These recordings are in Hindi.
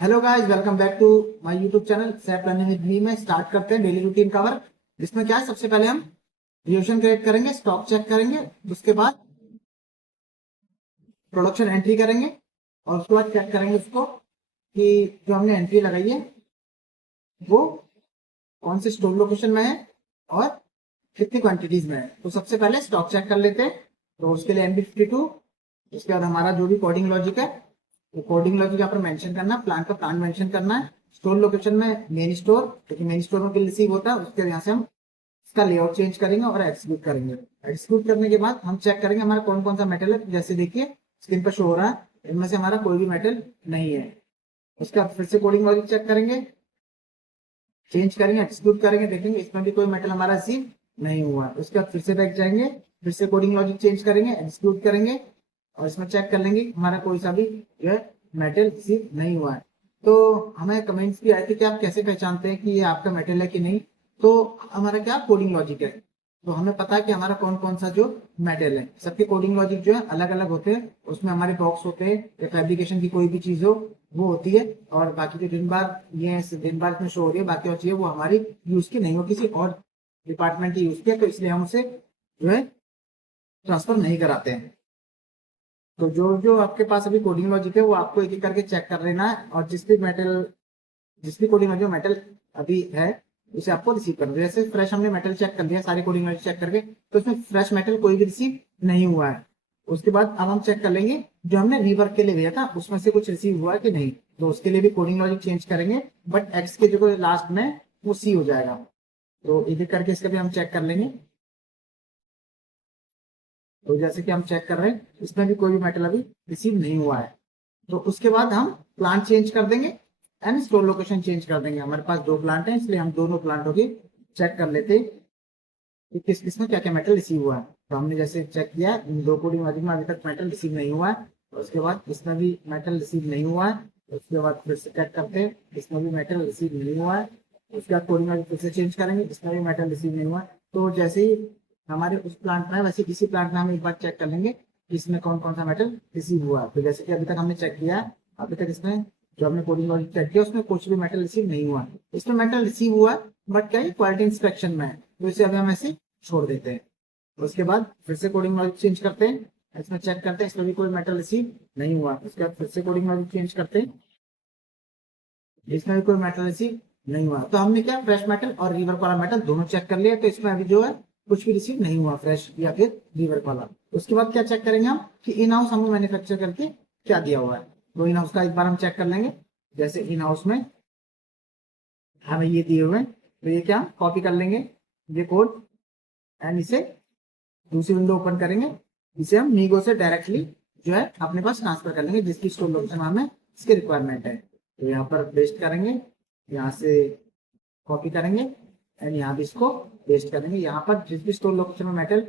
Hello guys, welcome back to my YouTube channel SAP learning with me में। स्टार्ट करते हैं डेली रूटीन का वर्क। जिसमें क्या है, सबसे पहले हम रिलेशन क्रिएट करेंगे, स्टॉक चेक करेंगे, उसके बाद प्रोडक्शन एंट्री करेंगे और उसके बाद चेक करेंगे उसको कि जो हमने एंट्री लगाई है वो कौन से स्टोर लोकेशन में है और कितनी क्वांटिटीज में है। तो सबसे पहले स्टॉक चेक कर लेते हैं। तो उसके लिए MD52, उसके बाद हमारा जो भी कोडिंग लॉजिक है तो कोडिंग लॉजिक यहाँ पर मेंशन करना है, प्लान का प्लान मेंशन करना है। स्टोर लोकेशन में मेन स्टोर, क्योंकि मेन स्टोर में बिल रिसीव होता है, उसके यहाँ से हम इसका लेआउट चेंज करेंगे और एक्सिक्यूट करेंगे। एक्सिक्यूट करने के बाद हम चेक करेंगे हमारा कौन कौन सा मेटल है। जैसे देखिए स्क्रीन पर शो हो रहा है, इनमें से हमारा कोई भी मेटल नहीं है। उसके बाद फिर से कोडिंग लॉजिक चेक करेंगे, चेंज करेंगे, एक्सिक्यूट करेंगे, देखेंगे इसमें भी कोई मेटल हमारा रिसीव नहीं हुआ। उसके बाद फिर से बैक जाएंगे, फिर से कोडिंग लॉजिक चेंज करेंगे, एक्सिक्यूट करेंगे और इसमें चेक कर लेंगे हमारा कोई सा भी जो है मेटल रिसीव नहीं हुआ है। तो हमें कमेंट्स भी आए थे कि आप कैसे पहचानते हैं कि ये आपका मेटल है कि नहीं। तो हमारा क्या कोडिंग लॉजिक है, तो हमें पता है कि हमारा कौन कौन सा जो मेटल है। सबके कोडिंग लॉजिक जो है अलग अलग होते हैं, उसमें हमारे बॉक्स होते हैं या फैब्रिकेशन की कोई भी चीज हो वो होती है। और बाकी जो दिन बार ये दिन बार इसमें शो हो रही है, बाकी और चीजें वो हमारी यूज की नहीं हो, किसी और डिपार्टमेंट की यूज की है, तो इसलिए हम उसे जो है ट्रांसफर नहीं कराते हैं। तो जो जो आपके पास अभी कोडिंग लॉजिक है वो आपको एक एक करके चेक कर लेना है, और जिस भी कोडिंग लॉजिक मेटल अभी है उसे आपको रिसीव करना है। जैसे फ्रेश हमने मेटल चेक कर दिया सारी कोडिंग लॉजिक चेक करके, तो इसमें फ्रेश मेटल कोई भी रिसीव नहीं हुआ है। उसके बाद अब हम चेक कर लेंगे जो हमने रीवर्क के लिए भेजा था उसमें से कुछ रिसीव हुआ है कि नहीं। तो उसके लिए भी कोडिंग लॉजिक चेंज करेंगे, बट एक्स के जो लास्ट में वो सी हो जाएगा। तो एक एक करके इसका भी हम चेक कर लेंगे। तो जैसे कि हम चेक कर रहे हैं इसमें भी कोई भी मेटल अभी रिसीव नहीं हुआ है। तो उसके बाद हम प्लांट चेंज कर देंगे एंड स्टोर लोकेशन चेंज कर देंगे। हमारे पास दो प्लांट हैं, इसलिए हम दोनों प्लांटों की चेक कर लेते हैं कि किस किस में क्या क्या मेटल रिसीव हुआ है। तो हमने जैसे चेक किया इन दो कोडिंग लॉजिक में अभी तक मेटल रिसीव नहीं हुआ है, और उसके बाद इसमें भी मेटल रिसीव नहीं हुआ है। उसके बाद फिर से चेक करते हैं इसमें भी मेटल रिसीव नहीं हुआ है। उसके बाद कोडिंग लॉजिक फिर से चेंज करेंगे, इसमें भी मेटल रिसीव नहीं हुआ है। तो जैसे ही हमारे उस प्लांट में है वैसे किसी प्लांट में हम एक बार चेक कर लेंगे कि इसमें कौन कौन सा मेटल रिसीव हुआ है। तो जैसे कि अभी तक हमने चेक किया है, अभी तक इसमें जो हमने कोडिंग लॉजिक चेक किया उसमें कुछ भी मेटल रिसीव नहीं हुआ। इसमें मेटल रिसीव हुआ है बट क्या क्वालिटी इंस्पेक्शन में है, तो इसे अभी हम ऐसे छोड़ देते हैं। उसके बाद फिर से कोडिंग लॉजिक चेंज करते हैं, इसमें चेक करते हैं इसमें भी कोई मेटल रिसीव नहीं हुआ। उसके बाद फिर से कोडिंग लॉजिक चेंज करते हैं, इसमें भी कोई मेटल रिसीव नहीं हुआ। तो हमने क्या फ्रेश मेटल और रिवर्क वाला मेटल दोनों चेक कर लिया। तो इसमें अभी जो है कुछ भी रिसीव नहीं हुआ, फ्रेश या फिर रिवर्क वाला। उसके बाद क्या चेक करेंगे हम कि इन हाउस हमें मैन्युफैक्चर करके क्या दिया हुआ है। तो इन हाउस का एक बार हम चेक कर लेंगे। जैसे इन हाउस में हमें ये दिए हुए हैं, तो ये क्या कॉपी कर लेंगे ये कोड एंड इसे दूसरी विंडो ओपन करेंगे। इसे हम मीगो से डायरेक्टली जो है अपने पास ट्रांसफर कर लेंगे जिसकी स्टोर लोकेशन हमें इसकी रिक्वायरमेंट है। तो यहाँ पर पेस्ट करेंगे, यहाँ से कॉपी करेंगे एंड यहाँ भी इसको पेस्ट करेंगे। यहाँ पर जिस भी स्टोर लोकेशन में मेटल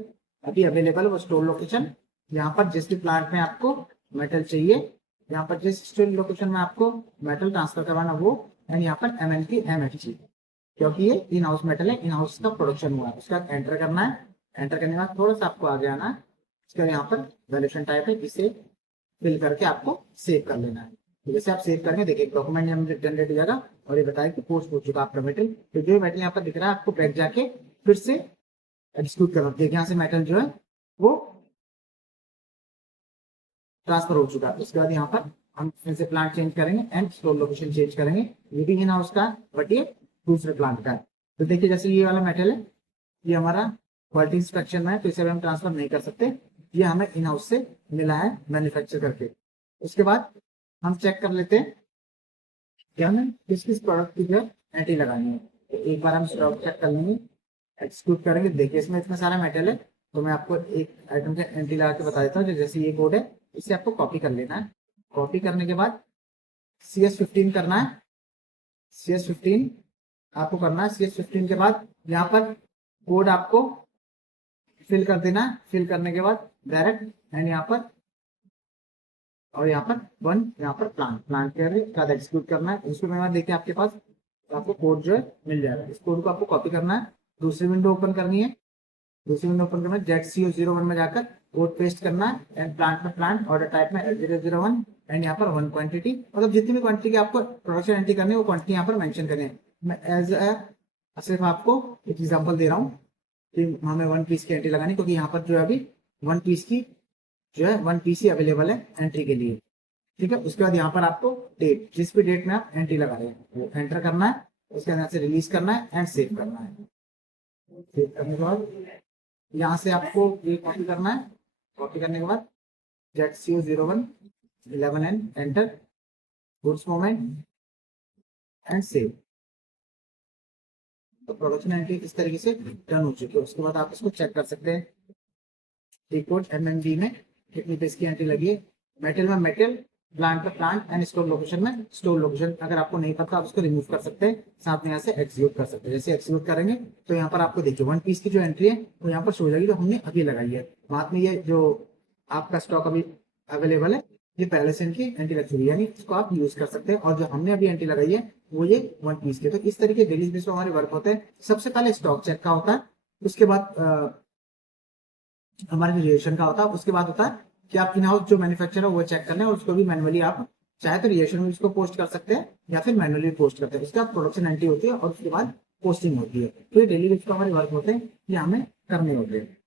अभी अवेलेबल है वो स्टोर लोकेशन, यहाँ पर जिस भी प्लांट में आपको मेटल चाहिए, यहाँ पर जिस स्टोर लोकेशन में आपको मेटल ट्रांसफर करवाना वो, एंड यहाँ पर MNP MFG, क्योंकि ये इन हाउस मेटल है, इन हाउस का प्रोडक्शन हुआ है। उसका एंटर करना है, एंटर करने के बाद थोड़ा सा आपको आगे आना है। इसके यहाँ पर वैल्यूएशन टाइप है, इसे फिल करके आपको सेव कर लेना है। तो जैसे आप सेव करेंगे देखिए डॉक्यूमेंट जनरेट हो जाएगा और ये बताया कि पोस्ट हो चुका आपका मेटल। तो जो मेटल यहाँ पर दिख रहा है आपको बैक जाके फिर से एक्सक्यूट करना। देखिए यहाँ से मेटल जो है वो ट्रांसफर हो चुका है। उसके बाद यहाँ पर हम फिर से प्लांट चेंज करेंगे एंड स्टोर लोकेशन चेंज करेंगे। ये भी इन हाउस का बट ये दूसरे प्लांट का है। तो देखिए जैसे ये वाला मेटल है ये हमारा क्वालिटी इंस्पेक्शन में है, तो इसे हम ट्रांसफर नहीं कर सकते, ये हमें इन हाउस से मिला है मैन्युफैक्चर करके। उसके बाद हम चेक कर लेते हैं कि हमें किस किस प्रोडक्ट की जो है एंट्री लगानी है। तो एक बार हम स्टॉक चेक कर लेंगे, एक्सक्यूट करेंगे। देखिए इसमें इतना सारा मेटल है, तो मैं आपको एक आइटम के एंट्री लगा के बता देता हूँ। जैसे ये कोड है इसे आपको कॉपी कर लेना है। कॉपी करने के बाद CS15 करना है। CS15 आपको करना है। CS15 के बाद यहाँ पर कोड आपको फिल कर देना है। फिल करने के बाद डायरेक्ट एंड यहाँ पर और यहाँ पर वन, यहाँ पर प्लांट के बाद एक्सिक्यूट करना है। उसके बाद देखिए आपके पास आपको कोड जो है मिल जाएगा। इस कोड को आपको कॉपी करना है, दूसरी विंडो ओपन करनी है, दूसरी विंडो ओपन करना है, ZCO01 में जाकर कोड पेस्ट करना है एंड प्लांट में प्लांट ऑर्डर टाइप में 001 एंड यहाँ पर 1 क्वांटिटी, मतलब जितनी भी क्वांटिटी की आपको प्रोडक्शन एंट्री करनी है वो क्वांटिटी यहाँ पर मेंशन करें। मैं एज सिर्फ आपको एक एग्जांपल दे रहा हूँ कि हमें 1 पीस की एंट्री लगानी, क्योंकि यहाँ पर जो है अभी 1 पीस की जो है 1 पीस ही अवेलेबल है एंट्री के लिए। ठीक है, उसके बाद यहाँ पर आपको डेट, जिस भी डेट में आप एंट्री लगा रहे हैं वो एंटर करना है, उसके अंदर से रिलीज करना है एंड सेव करना है। सेव करने के बाद यहाँ से आपको ये कॉपी करना है, कॉपी करने के बाद ZCO01 11 and enter, goods moment and save. तो प्रोडक्शन एंट्री इस तरीके से डन हो चुकी है। उसके बाद आप इसको चेक कर सकते हैं कोड MMD में कितनी पेज की एंट्री लगी है, मेटल में मेटल, प्लांट में प्लांट एंड स्टोर लोकेशन में स्टोर लोकेशन। अगर आपको नहीं पता आप उसको रिमूव कर सकते हैं, साथ में यहाँ से एक्सिक्यूट कर सकते हैं। जैसे एक्सिक्यूट करेंगे तो यहाँ पर आपको देखिए 1 पीस की जो एंट्री है वो यहाँ पर शो हो जाएगी जो हमने अभी लगाई है। बाद में ये जो आपका स्टॉक अभी अवेलेबल है ये पहले से इनकी एंट्री लग चुकी है, यानी इसको आप यूज कर सकते हैं। और जो हमने अभी एंट्री लगाई है वो ये 1 पीस के। तो इस तरीके डेली बेस पे हमारे वर्क होते हैं। सबसे पहले स्टॉक चेक का होता है, उसके बाद हमारे रिएक्शन का होता है, उसके बाद होता है कि आप इन हाउस जो मैन्युफैक्चरर है वो चेक करना है और उसको भी मैनुअली आप चाहे तो रिएक्शन में इसको पोस्ट कर सकते हैं या फिर मैनुअली पोस्ट करते हैं। उसके बाद प्रोडक्शन एंट्री होती है और उसके बाद पोस्टिंग होती है। तो ये डेली बेस पे हमारे वर्क होते हैं, ये हमें करने होते हैं।